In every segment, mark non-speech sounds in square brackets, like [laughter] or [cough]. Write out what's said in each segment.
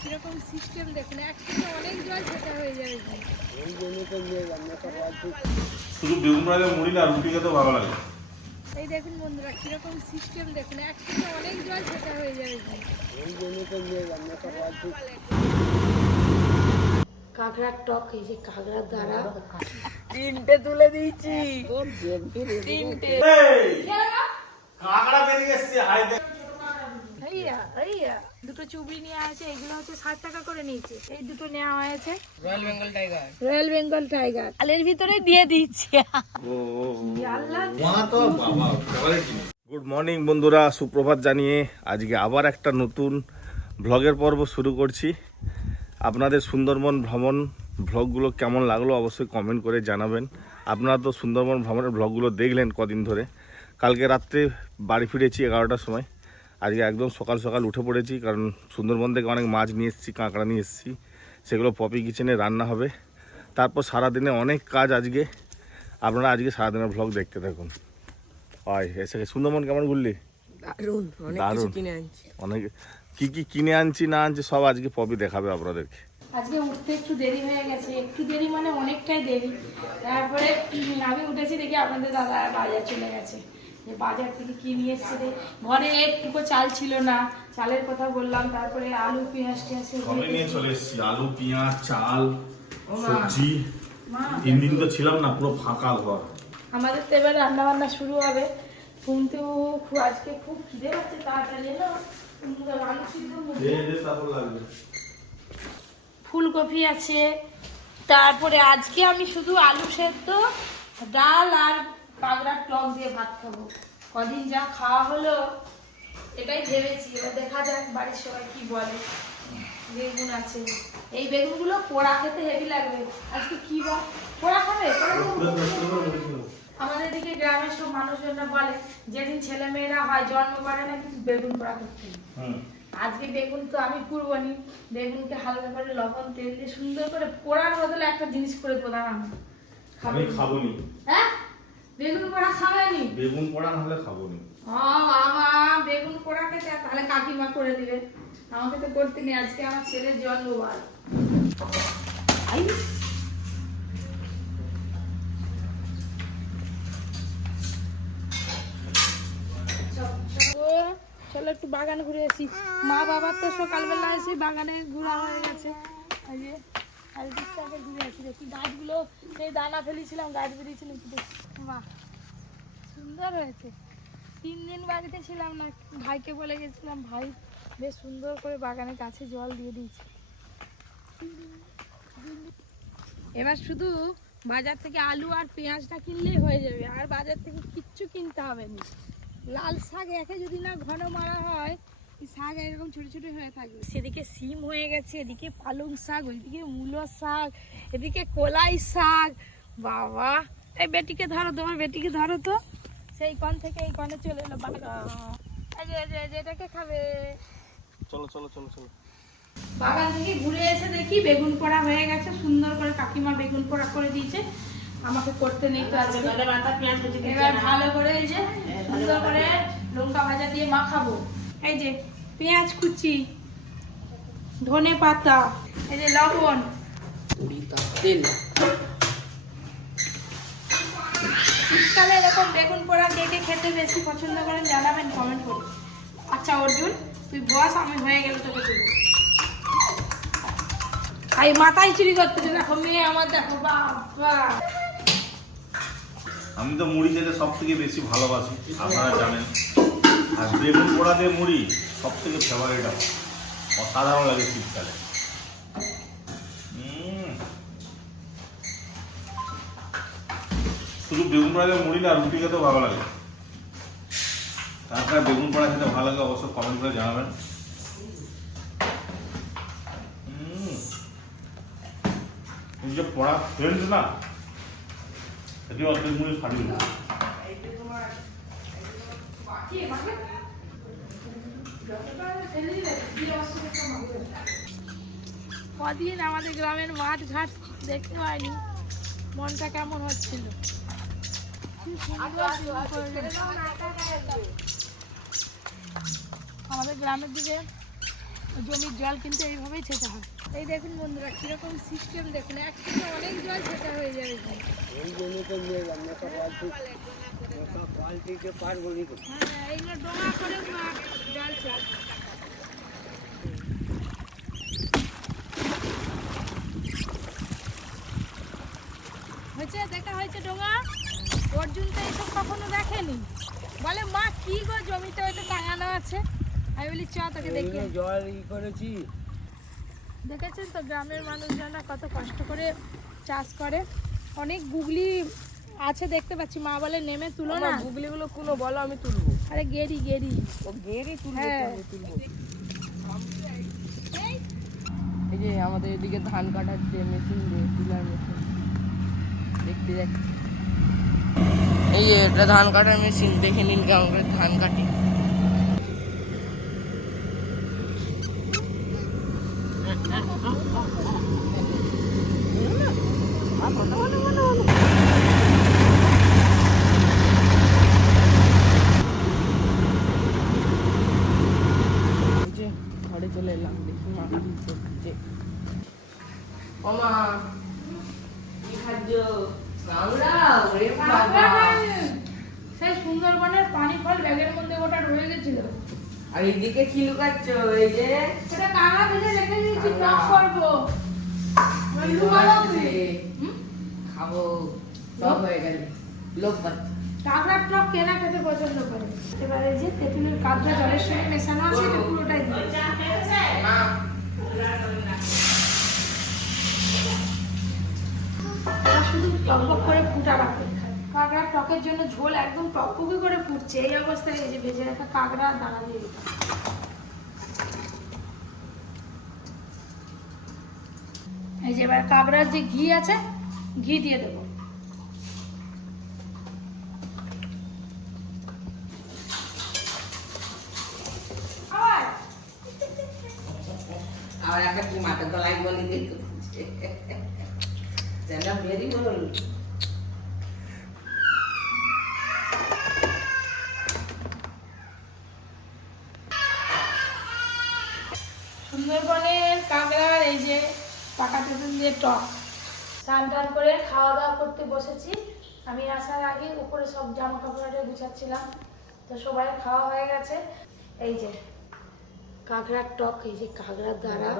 কীরকম সিস্টেম দেখুন একসাথে অনেক জল সেটা হয়ে যাবে শুধু বেগুন ভাজা মুড়ি না রুটি খেতে ভালো লাগে। এই দেখুন বন্ধুরা কীরকম সিস্টেম দেখুন একসাথে অনেক জল সেটা হয়ে যাবে কাঁকড়ার টক এই যে কাঁকড়ার দ্বারা। তিনটে তুলে দিয়েছি। তিনটে কাঁকড়া বেরিয়ে এসছে হাই দেখ। দুটো চুবড়ি নিয়ে আছে এগুলো হচ্ছে ষাট টাকা করে নিয়েছে। এই দুটো নেওয়া হয়েছে। Royal Bengal tiger royal Bengal tiger আলের ভিতরে দিয়ে দিচ্ছি। গুড মর্নিং বন্ধুরা। সুপ্রভাত জানিয়ে আজকে আবার একটা নতুন ভ্লগের পর্ব শুরু করছি। আপনাদের সুন্দরবন ভ্রমণ ভ্লগগুলো কেমন লাগল অবশ্যই কমেন্ট করে জানাবেন। আপনারা তো সুন্দরবন ভ্রমণের ভ্লগগুলো দেখলেন কদিন ধরে। কালকে রাত্রে বাড়ি ফিরেছি এগারোটার সময়। আজকে একদম সকাল সকাল উঠে পড়েছি কারণ সুন্দরবন থেকে অনেক মাছ নিয়ে এসেছি কাঁকড়া নিয়ে এসেছি। সেগুলো পপি কিচেনে রান্না হবে। তারপর সারাদিনে অনেক কাজ আজকে। আপনারা আজকে সারাদিনের ভ্লগ দেখতে থাকুন। হয় এসে সুন্দরবন কেমন ঘুরলি? দারুণ দারুণ। কিনে আনছি। অনেক কি কি কিনে আনছি না আনছি সব আজকে পপি দেখাবে আপনাদেরকে। আজকে উঠতে একটু দেরি হয়ে গেছে। একটু দেরি মানে অনেকটাই দেরি। তারপরে আমি উঠেছি দেখি আপনাদের দাদা বাজার চলে গেছে। যে বাজার থেকে কি নিয়ে এসছে রে। ঘরে একটুকু চাল ছিল না চালের কথা বললাম তারপরে আলু পেঁয়াজ টিয়াজ সবই নিয়ে চলে এসেছি। আলু পেঁয়াজ চাল সবজি। তিন দিন তো ছিলাম না পুরো ফাঁকা ঘর। আমাদের তো এবার রান্না বান্না শুরু হবে। কিন্তু খুব আজকে খুব খিদে পাচ্ছে তাড়াতাড়ি না ফুলকপি আছে। তারপরে আজকে আমি শুধু আলু সেদ্ধ ডাল কাঁকড়ার টক দিয়ে ভাত খাব। কদিন যা খাওয়া হলো এটাই ভেবেছি। এবার দেখা যাক বাড়ির সবাই কি বলে। বেগুন আছে। এই বেগুনগুলো পোড়া খেতে হেভি লাগবে। আজকে কি বা পোড়া খাবে? আমাদের এদিকে গ্রামের সব মানুষজনরা বলে যেদিন ছেলে মেয়েরা হয় জন্ম করে না কিন্তু বেগুন পোড়া করতে। আজকে বেগুন তো আমি পুরবনি বেগুনকে হালকা করে লবণ তেল দিয়ে সুন্দর করে পোড়ার বদলে একটা জিনিস করে দেবো দাঁড়ান আমি খাব হ্যাঁ? বেগুন পোড়া খাবেনি বেগুন পড়া না হলে খাব নি ও বাবা বেগুন পোড়া খেতে তাহলে কাকিমা করে দিবে। আমাকে তো করতে নেই আজকে আমার ছেলের জন্মবার। আই চলো। একটু বাগান ঘুরে আসি। মা বাবার তো সকালবেলা এসে বাগানে ঘোরা হয়ে গেছে। আর দিকটাকে ঘুরে আসি দেখি। গাছগুলো, সেই দানা ফেলেছিলাম, গাছ বেরিয়েছিল বাহ, সুন্দর হয়েছে। তিন দিন বাড়িতে ছিলাম না, ভাইকে বলে গেছিলাম, ভাই, বেশ সুন্দর করে বাগানে গাছে জল দিয়ে দিয়েছে। এবার শুধু বাজার থেকে আলু আর পেঁয়াজটা কিনলেই হয়ে যাবে, আর বাজার থেকে কিচ্ছু কিনতে হবে না। লাল শাক একে যদি না ঘন মারা হয় শাক এরকম ছোট ছোট হয়ে থাকবে। সেদিকে সিম হয়ে গেছে এদিকে পালং শাক ওইদিকে মূলো শাক এদিকে কলাই শাক। বাবা এই বেটিকে ধরো তোমার বেটিকে ধরো তো। সেই কন থেকে এই কনে চলে এলো বাঘা এই যে যে, এটাকে খাবে। চলো চলো চলো চলো। বাগান থেকে ঘুরে এসে দেখি বেগুন পোড়া হয়ে গেছে সুন্দর করে কাকিমা বেগুন পোড়া করে দিয়েছে। আমাকে করতে নেই তো আজকে। এবার ভালো করে এই যে সুন্দর করে লঙ্কা ভাজা দিয়ে মাখাবো। এই যে পেঁয়াজ কুচি ধনে পাতা এই যে লবণ। তেল। শীতকালে এরকম বেগুন পোড়া কে কে খেতে বেশি পছন্দ করেন জানাবেন কমেন্ট করে। আচ্ছা অর্জুন তুই বস আমি হয়ে গেলে তোকে দেবো। এই মাথায় চুরি করতেছে দেখো মেয়ে আমার দেখো বাবা। আমি তো মুড়ি খেতে সব থেকে বেশি ভালোবাসি আপনারা জানেন। আর বেগুন পোড়া দিয়ে মুড়ি? সব থেকে ফেভারিট আমার। অসাধারণ লাগে শীতকালে। শুধু বেগুন পোড়া দিয়ে মুড়ি না, রুটি খেতে ভালো লাগে। তারপরে বেগুন পোড়া খেতে ভালো লাগে অবশ্যই কমেন্ট করে জানাবেন। যে পড়া ফ্রেন্ড না এটি অর্ধেক মুড়ি। কদিন আমাদের গ্রামের মাঠ ঘাট দেখতে পাইনি। মনটা কেমন হচ্ছিল? আমাদের গ্রামের দিকে জমির জল কিন্তু এইভাবেই ছেঁচা হয়। এই দেখুন বন্ধুরা, কীরকম সিস্টেম দেখুন, একসাথে অনেক জল ছেঁচা হয়ে যাবে। হ্যাঁ হয়েছে? দেখা হয়েছে ডোঙা? অর্জুন তো এইসব কখনো দেখেনি? বলে মা কি গো জমিতে হয়তো টাঙানো আছে? আমি বলি চ তোকে দেখি। জল ই করেছি। দেখেছেন তো গ্রামের মানুষজনরা কত কষ্ট করে চাষ করে। অনেক গুগলি আছে দেখতে পাচ্ছি। মা বলে নেমে তুলো না। গুগলিগুলো কোনো বলো আমি তুলবো। আরে গেরি গেরি। ও গেরি তুলবো হ্যাঁ। তুলবো, তুলবো। এই যে আমাদের এদিকে ধান কাটার যে মেশিন দিয়ে তুলার মেশিন। দেখতে যাচ্ছি এই যে এটা ধান কাটার মেশিন দেখে নিন কেমন করে ধান কাটি এই যে ঘরে চলে এলাম দেখি মা কি করছে। ও মা কি খাদ্য ওরে বাবা। সেই সুন্দরবনের পানি ফল ব্যাগের মধ্যে ওটা রয়ে গেছিল। আর এইদিকে কি লুকাচ্ছ এই যে? সেটা কাঁকড়া ভেজে রেখে দিয়েছি করব? খাব সব হয়ে গেল। লোক বাচ্চা। কাঁকড়ার টক কেনা খেতে পছন্দ করে। এবারে যে তেঁতুলের কাঁকড়া জলের সঙ্গে মেশানো আছে এটা পুরোটাই শুধু টকবক করে ফুটা রাখে। কাঁকড়ার টকের জন্য ঝোল একদম টকবকে করে ফুটছে। এই অবস্থায় এই যে ভেজে রাখা কাঁকড়া দানা দিয়ে দিতাম এই যে এবার কাঁকড়ার যে ঘি আছে ঘি দিয়ে দেবো। সুন্দরবনের কাঁকড়ার এই যে পাকা তেঁতুল দিয়ে টক স্নান টান করে খাওয়া দাওয়া করতে বসেছি। আমি আসার আগে উপরে সব জামা কাপড়টা গুছাচ্ছিলাম। তো সবাই খাওয়া হয়ে গেছে। এই যে কাঁকড়ার টক এই যে কাঁকড়ার দাঁড়া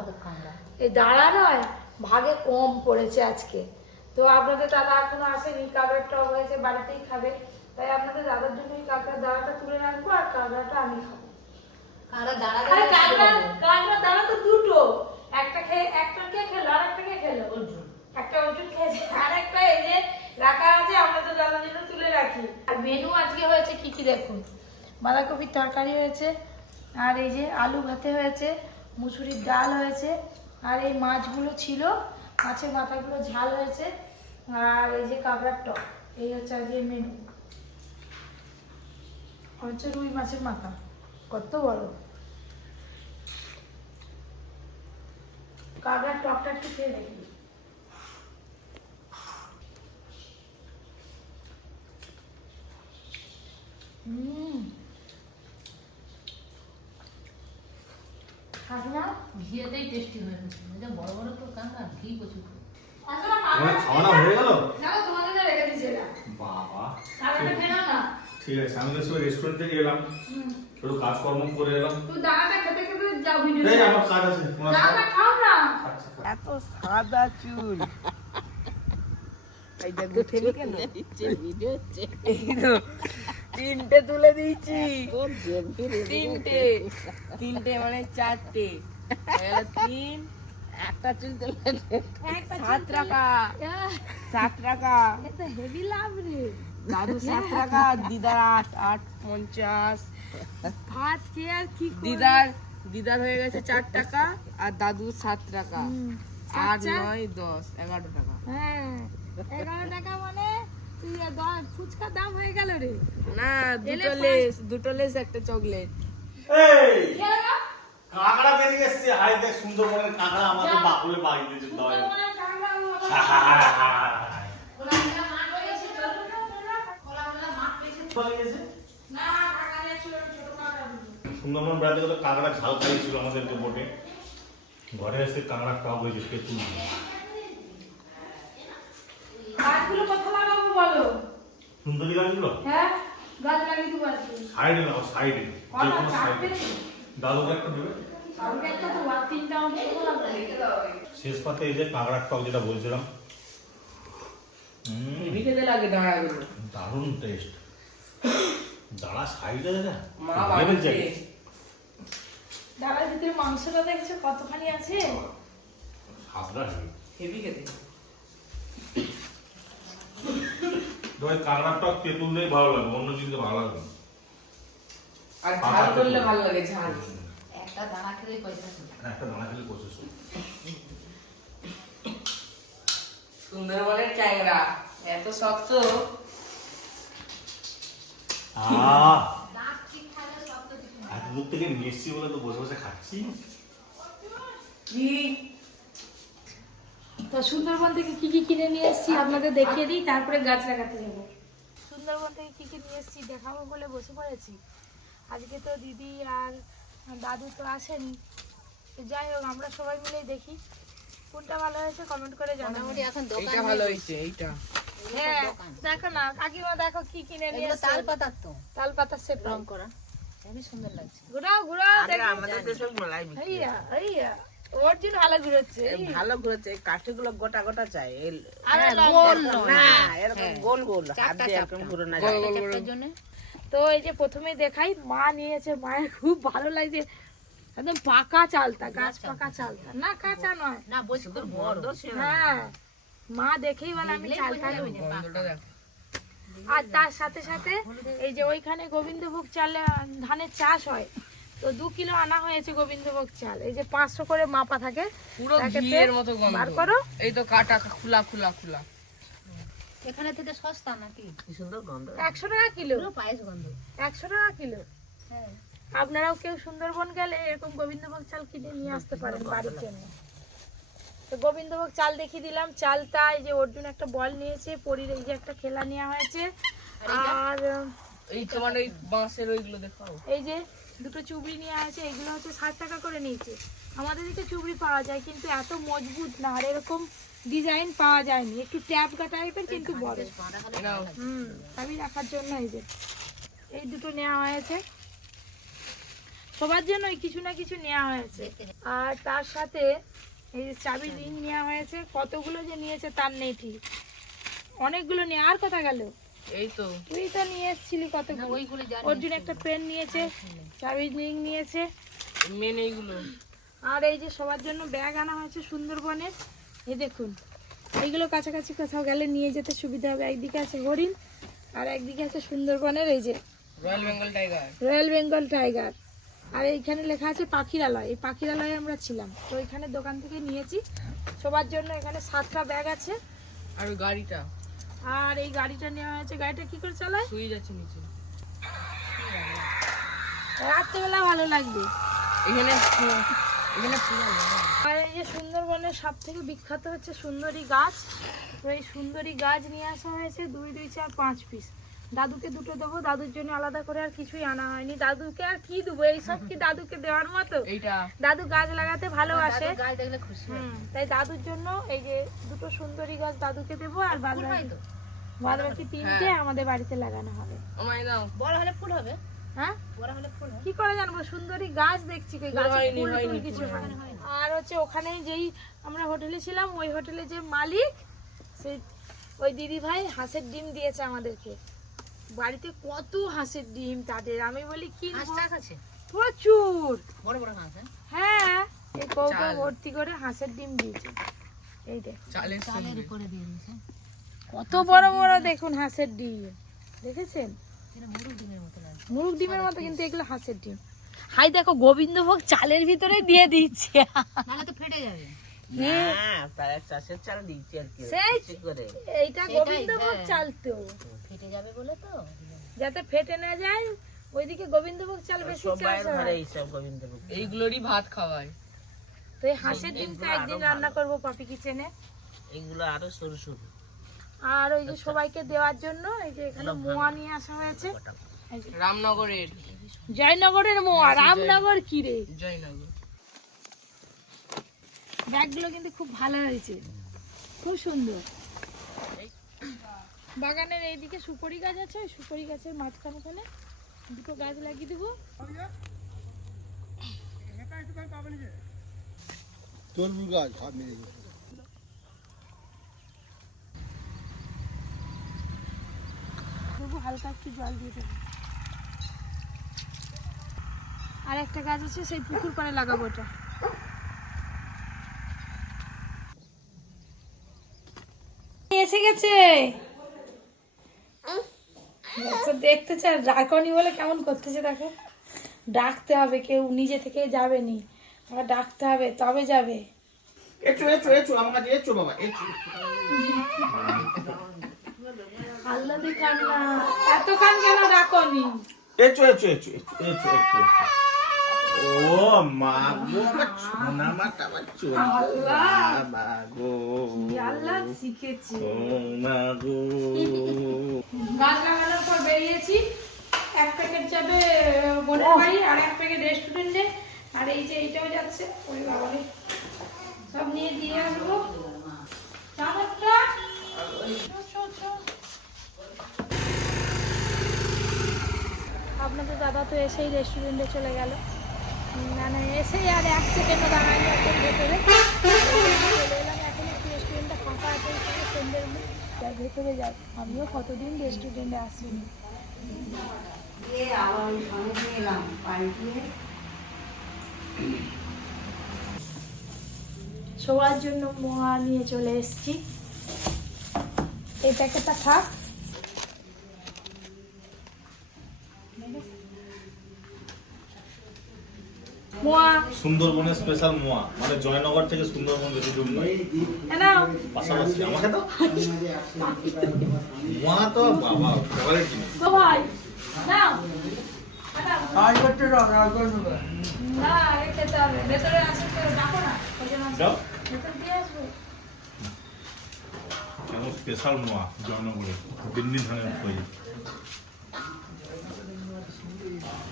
এই দাঁড়া নয় ভাগে কম পড়েছে আজকে। তো আপনাদের দাদা এখনও আসেনি কাঁকড়ার টক হয়েছে বাড়িতেই খাবে। তাই আপনাদের দাদার জন্য এই কাঁকড়ার দাঁড়াটা তুলে রাখব আর কাঁকড়াটা আমি খাব। দাঁড়া তো দুটো। একটা খেয়ে একটা কে খেলো আর একটা কে খেলো? একটা অর্জুন খেয়েছে আর একটা এই যে রাখা আছে আমরা তো দাদার জন্য তুলে রাখি। আর মেনু আজকে হয়েছে কি কি দেখুন? বাঁধাকপির তরকারি হয়েছে আর এই যে আলু ভাতে হয়েছে মুসুরির ডাল হয়েছে আর এই মাছগুলো ছিল মাছের মাথাগুলো ঝাল হয়েছে আর এই যে কাবরার টক এই হচ্ছে আজকে মেনু হচ্ছে রুই মাছের মাথা কত বড়। কাঁকড়ার টকটা একটু খেয়ে দেখি। ঘিয়েতেই টেস্টি হয়ে গেছে। বড় বড় তো কাঁকড়া ঘি প্রচুর। তোমার হয়ে গেল? বাবা। ঠিক আছে আমি তো রেস্টুরেন্ট থেকে এলাম। হুম। একটু কাজকর্ম করে এলাম। তুই দানাটা খেতে খেতে যাও ভিডিও এই আমার কাজ আছে তোমার দানাটা খাও না। আচ্ছা এত সাদা চুল। এই দেখ ঠেলে কেন? এই তো তিনটে তুলে দিয়েছি। তিনটে তিনটে মানে চারটে। তিন একটা চুল সাত টাকা। সাত টাকা। এটা হেভি লাভ রে। দাদু সাত টাকা। দিদার আট আট পঞ্চাশ। ভাত খেয়ে আর কি দিদার দিদার হয়ে গেছে চার টাকা আর দাদু সাত টাকা। আট নয় দশ এগারো টাকা। হ্যাঁ এগারো টাকা মানে ফুচকার দাম হয়ে গেল রে। না দুটো লেস দুটো লেস একটা চকলেট। এই। কাঁকড়া বেরিয়ে এসছে। হাই দেখ সুন্দরবনের কাঁকড়া আমাদের। বাকুলে বাড়িতে যেতে হয় তো? তো? না। সুন্দরবন বেড়াতে গেলে কাঁকড়া ঝাল খাইয়েছিল আমাদেরকে বোটে ঘরে এসে কাঁকড়া টক হয়েছে লাগাবো বলো? সুন্দরী গাছগুলো? হ্যাঁ গাছ লাগিয়ে দেবো আজকে। সাইডে লাগাও সাইডে। যে কোনো সাইডে। লাগবে শেষ পাতে এই যে কাঁকড়ার টক যেটা বলছিলাম। দারুণ টেস্ট দাঁড়া সাইডে না? মা ভিতরে মাংসটা দেখছ কতখানি আছে? হেভি খেতে। কাঁকড়ার টক তেঁতুল দিয়ে ভালো লাগে অন্য জিনিস ভালো লাগে না। আর ঝাল করলে ভালো লাগে ঝাল। একটা দানা খেলেই পয়সা একটা দানা খেলে প্রসেস সুন্দরবনের ট্যাংরা এত শক্ত। এত দূর থেকে নিয়ে এসছি বলে তো বসে বসে খাচ্ছি। কি? তো সুন্দরবন থেকে কি কি কিনে নিয়ে এসেছি আপনাদের দেখিয়ে দিই তারপরে গাছ লাগাতে যাব। সুন্দরবন থেকে কি কি নিয়ে এসেছি দেখাবো বলে বসে পড়েছি। আজকে তো দিদি আর দাদু তো আসেনি। তো যাই হোক আমরা সবাই মিলেই দেখি। কোনটা ভালো হয়েছে কমেন্ট করে জানাব এখন দোকান ভালো হয়েছে এইটা। হ্যাঁ দেখো না কাকিমা দেখো কি কিনে নিয়ে তাল পাতার তো। তাল পাতার সেট। রং করা। হেবি সুন্দর লাগছে। ঘুরাও ঘুরাও দেখো। আমাদের দেশে মেলাই হইয়া হইয়া। ওর জন্য ভালো ঘুরোচ্ছে ভালো ঘুরেছে। কাঠিগুলো গোটা গোটা চাই। আরে গোল না এরকম গোল গোল হাত দিয়ে এরকম ঘুরে না যায়। জন্য তো এই যে প্রথমে দেখাই মা নিয়েছে মায়ের খুব ভালো লাগছে। একদম পাকা চালতা গাছ পাকা চালতা। না কাঁচা নয়। না বলছি তোর বড়। হ্যাঁ মা দেখেই বলে আমি চালতা। আর তার সাথে সাথে এই যে ওইখানে গোবিন্দভোগ চালে ধানের চাষ হয়। তো দু কিলো আনা হয়েছে গোবিন্দভোগ চাল। এই যে পাঁচশো করে মাপা থাকে। পুরো ঘিয়ের মতো গন্ধ। বার করো। এই তো কাটা খোলা খোলা খোলা। এখানে থেকে সস্তা নাকি? কি সুন্দর গন্ধ। একশো টাকা কিলো। পুরো পায়েস গন্ধ। একশো টাকা কিলো। হ্যাঁ। আপনারাও কেউ সুন্দরবন গেলে এরকম গোবিন্দভোগ চাল কিনে নিয়ে আসতে পারেন বাড়ির জন্য তো গোবিন্দভোগ চাল দেখিয়ে দিলাম। চালটা এই যে অর্জুন একটা বল নিয়েছে পরির এই যে একটা খেলা নেওয়া হয়েছে। আর এই তোমার ওই বাঁশের ওইগুলো দেখাও। এই যে দুটো চুবড়ি নেওয়া হয়েছে এগুলো হচ্ছে ষাট টাকা করে নিয়েছে। আমাদের দিকে চুবড়ি পাওয়া যায় কিন্তু এত মজবুত না আর এরকম ডিজাইন পাওয়া যায়নি। একটু ট্যাপ টাইপের কিন্তু বড়। হুম আমি রাখার জন্য এই যে এই দুটো নেওয়া হয়েছে। সবার জন্যই কিছু না কিছু নেওয়া হয়েছে। আর তার সাথে এই চাবি রিং নেওয়া হয়েছে কতগুলো যে নিয়েছে তার নেই ঠিক। অনেকগুলো নিয়ে আর কথা গেল? এই তো। তুই তো নিয়ে এসেছিলি কতগুলো? ওইগুলো জানি। অর্জুন একটা পেন নিয়েছে চাবি রিং নিয়েছে। মেন এইগুলো। আর এই যে সবার জন্য ব্যাগ আনা হয়েছে সুন্দরবনের এই দেখুন। এইগুলো কাছাকাছি কোথাও গেলে নিয়ে যেতে সুবিধা হবে। একদিকে আছে হরিণ আর একদিকে আছে সুন্দরবনের এই যে royal Bengal tiger royal Bengal tiger আর এইখানে লেখা আছে পাখিরালয়। এই পাখিরালয়ে আমরা ছিলাম। তো এখানে দোকান থেকে নিয়েছি। সবার জন্য এখানে সাতটা ব্যাগ আছে। আর গাড়িটা। আর এই গাড়িটা নেওয়া হয়েছে গাড়িটা কি করে চালায়? শুয়ে যাচ্ছে নিচে। রাত্রেবেলা ভালো লাগবে। এখানে এখানে আর এই যে সুন্দরবনের সব থেকে বিখ্যাত হচ্ছে সুন্দরী গাছ। তো এই সুন্দরী গাছ নিয়ে আসা হয়েছে দুই দুই চার পাঁচ পিস দাদুকে দুটো দেবো দাদুর জন্য আলাদা করে আর কিছুই আনা হয়নি। দাদুকে আর কি দেবো? এইসব কি দাদুকে দেওয়ার মতো? দাদু গাছ লাগাতে ভালোবাসে। গাছ দেখলে খুশি। হুম, তাই দাদুর জন্য এই যে দুটো সুন্দরী গাছ দাদুকে দেবো আর বাদ ফুল হয় তিনটে আমাদের বাড়িতে লাগানো হবে। বড় হলে ফুল হবে? হ্যাঁ? বড় হলে ফুল হবে? কি করে জানব? সুন্দরী গাছ দেখছি কিছু আর হচ্ছে ওখানে যেই আমরা হোটেলে ছিলাম ওই হোটেলে যে মালিক সেই ওই দিদি ভাই হাঁসের ডিম দিয়েছে আমাদেরকে। বাড়িতে কত হাঁসের ডিম তাদের? আমি বলি কি আছে? প্রচুর। বড় বড় হাঁস হ্যাঁ? হ্যাঁ এই কৌটো চাল। ভর্তি করে হাঁসের ডিম দিয়েছে। এই দেখ। চালের উপরে দিয়ে দিয়েছে। কত বড় বড় দেখুন হাঁসের ডিম। দেখেছেন? মুরুগ ডিমের মতো কিন্তু এগুলো হাঁসের ডিম। হাই দেখো গোবিন্দভোগ চালের ভিতরে দিয়ে দিচ্ছে। নাহলে তো ফেটে যাবে। হ্যাঁ চাল দিচ্ছি আর কি। সেই এইটা গোবিন্দভোগ। চাল তো। ফেটে যাবে বলে তো? যাতে ফেটে না যায় ওইদিকে গোবিন্দভোগ চাল বেশি চাষ হয়। এইসব গোবিন্দভোগ এইগুলোরই ভাত খাওয়ায়। তো এই হাঁসের ডিমটা একদিন রান্না করব পাপি কিচেনে। এইগুলো আরও সরু সরু। আর ওই যে সবাইকে দেওয়ার জন্য এই যে এখানে মোয়া নিয়ে আসা হয়েছে। রামনগরের। জয়নগরের মোয়া রামনগর কি রে? জয়নগর। ব্যাগগুলো কিন্তু খুব ভালো হয়েছে। খুব সুন্দর। বাগানের এইদিকে সুপারি গাছ আছে ওই সুপারি গাছের মাঝখানে ওখানে দুটো গাছ লাগিয়ে দেবো। তরমুজ গাছ হালকা একটু জল দিয়ে দেবো। আর একটা গাছ আছে সেই পুকুর পাড়ে লাগাবো ওটা। এসে গেছে? বাচ্চা দেখতে চান ডাকনি বলে কেমন করতেছে তাকে ডাকতে হবে কেউ নিজে থেকে যাবে নি আবার ডাকতে হবে তবে যাবে। এচু এচু এচু আমার কাছে এচু বাবা এচো। কান্না। এত কান কেন ডাকনি? এচু এচু এচু এচু এচু এচো। ও শিখেছি লাগানোর পর বেরিয়েছি এক প্যাকেট আর প্যাকেট রেস্টুরেন্টে আর এই যে এইটাও যাচ্ছে ওই সব নিয়ে দিয়ে আসব। আপনাদের দাদা তো এসেই রেস্টুরেন্টে চলে গেল মানে এসেই আর এক সেকেন্ডও দাঁড়ায়নি এখন ভেতরে। চলে এলাম এখন একটু রেস্টুরেন্টটা ফাঁকা আছে ভেতরে যাই আমিও কতদিন রেস্টুরেন্টে আসিনি শোয়ার জন্য মোয়া নিয়ে চলে এসেছি। এই প্যাকেটটা থাক। মোয়া। সুন্দরবনের স্পেশাল মোয়া। মানে জয়নগর থেকে সুন্দরবন বেশি দূর নয়। পাশাপাশি আমাকে তো? মোয়া তো বাবা ফেভারিট জিনিস। গো ভাই নাও। স্পেশাল মোয়া জয়নগরে? দিল্লি ধানের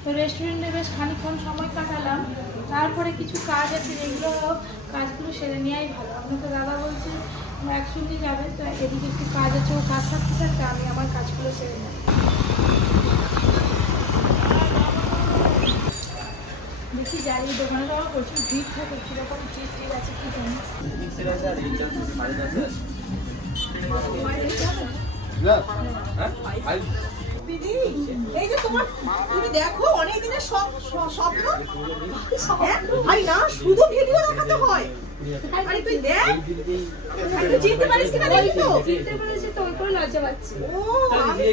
তো রেস্টুরেন্টে বেশ খানিকক্ষণ সময় কাটালাম তারপরে কিছু কাজ আছে যেগুলো কাজগুলো সেরে নেওয়াই ভালো। আপনাকে দাদা বলছে একসঙ্গে যাবে তো এদিকে একটু কাজ আছে ও কাজ সারতে সারতে আমি আমার কাজগুলো সেরে নেব। দেখি যাই দোকানে আমার প্রচুর ভিড় থাকে কীরকম ঠিক ঠিক আছে কি জানি। তুমি দেখো অনেক দিনের স্বপ- স্বপ্ন হ্যাঁ? না, শুধু ভিডিও দেখাতে হয় আরে পারিস কিনা দেখি তো চিনতে পারিস তো লজ্জা পাচ্ছি ও আমি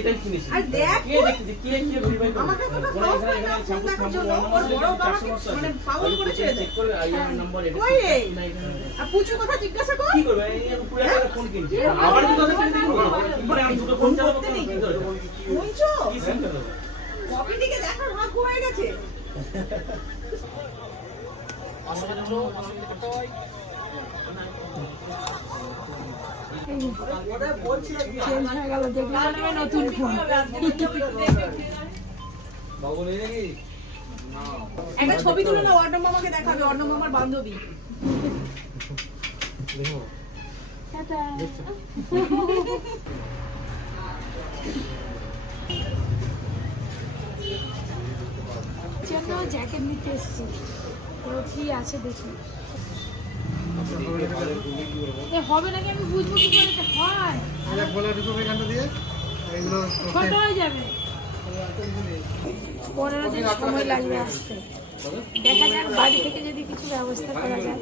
আর দেখ তুই, আমাকে একটা সাহস পায় না ফোন দেখার জন্য। ওর বড় বাবাকে মানে পাগল করে ছেড়ে দেয় কই আর পুচু কথা জিজ্ঞাসা কর। ফোন করতে নেই। শুনছো? কপি দিকে দেখার ভাগ্য হয়ে গেছে। চেঞ্জ ছবি তুলে না অর্ণব মামাকে দেখাবে, অর্ণব মামার বান্ধবী। জ্যাকেট নিতে এসছি। কি আছে দেখি। হবে নাকি? আমি বুঝব কি করে যে হয়। ছোট হয়ে যাবে। পনেরো দিন সময় লাগবে আসতে। দেখা যাক বাড়ি থেকে যদি কিছু ব্যবস্থা করা যায়।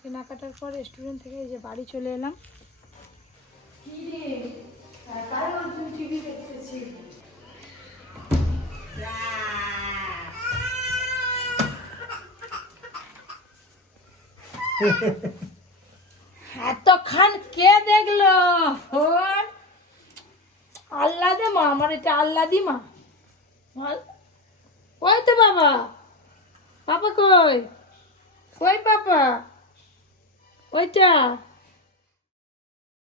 কেনাকাটার পর রেস্টুরেন্ট থেকে এই যে বাড়ি চলে এলাম। কি রে? কারণ তুমি টিভি দেখতেছি [laughs] এতক্ষণ কে দেখল? ফোন? আল্লাহ দে মা, আমার এটা আল্লাহ দি মা। ওই তো বাবা। পাপা কই? কই পাপা ওইটা।